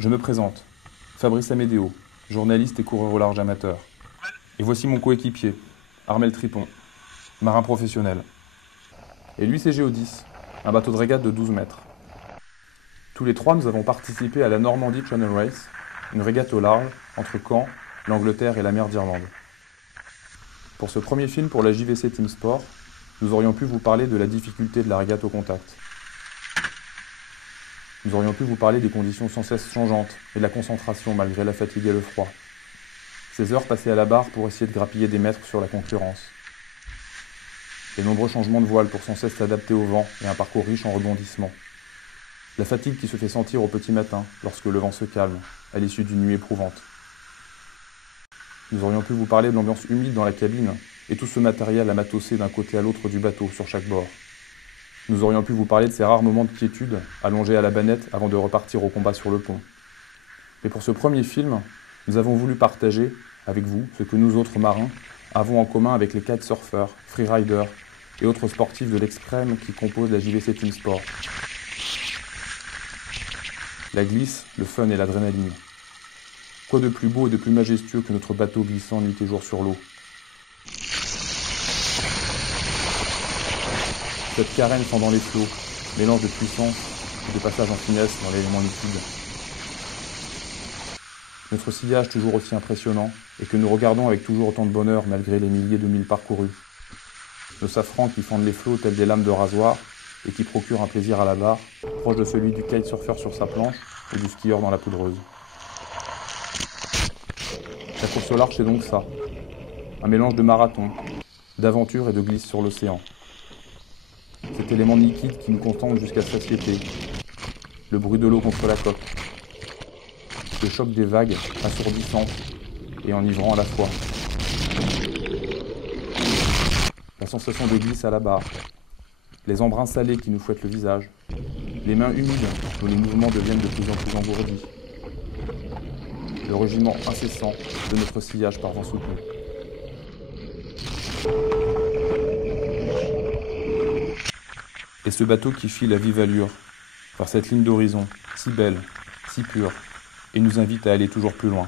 Je me présente, Fabrice Amédéo, journaliste et coureur au large amateur. Et voici mon coéquipier, Armel Tripon, marin professionnel. Et lui c'est Géodis, un bateau de régate de 12 mètres. Tous les trois nous avons participé à la Normandie Channel Race, une régate au large entre Caen, l'Angleterre et la mer d'Irlande. Pour ce premier film pour la JVC Team Sport, nous aurions pu vous parler de la difficulté de la régate au contact. Nous aurions pu vous parler des conditions sans cesse changeantes et de la concentration malgré la fatigue et le froid. Ces heures passées à la barre pour essayer de grappiller des mètres sur la concurrence. Les nombreux changements de voile pour sans cesse s'adapter au vent et un parcours riche en rebondissements. La fatigue qui se fait sentir au petit matin lorsque le vent se calme, à l'issue d'une nuit éprouvante. Nous aurions pu vous parler de l'ambiance humide dans la cabine et tout ce matériel amatosser d'un côté à l'autre du bateau sur chaque bord. Nous aurions pu vous parler de ces rares moments de quiétude, allongés à la bannette avant de repartir au combat sur le pont. Mais pour ce premier film, nous avons voulu partager, avec vous, ce que nous autres marins avons en commun avec les kitesurfers, freeriders et autres sportifs de l'extrême qui composent la JVC Team Sport. La glisse, le fun et l'adrénaline. Quoi de plus beau et de plus majestueux que notre bateau glissant nuit et jour sur l'eau? Cette carène fendant les flots, mélange de puissance et de passage en finesse dans l'élément liquide. Notre sillage toujours aussi impressionnant et que nous regardons avec toujours autant de bonheur malgré les milliers de milles parcourus. Nos safrans qui fendent les flots tels des lames de rasoir et qui procurent un plaisir à la barre, proche de celui du kitesurfer sur sa planche ou du skieur dans la poudreuse. La course au large, c'est donc ça. Un mélange de marathon, d'aventure et de glisse sur l'océan. Cet élément liquide qui nous contemple jusqu'à satiété. Le bruit de l'eau contre la coque. Le choc des vagues, assourdissant et enivrant à la fois. La sensation de glisse à la barre. Les embruns salés qui nous fouettent le visage. Les mains humides dont les mouvements deviennent de plus en plus engourdis. Le rugiment incessant de notre sillage par vent soutenu. Et ce bateau qui file à vive allure vers cette ligne d'horizon, si belle, si pure, et nous invite à aller toujours plus loin.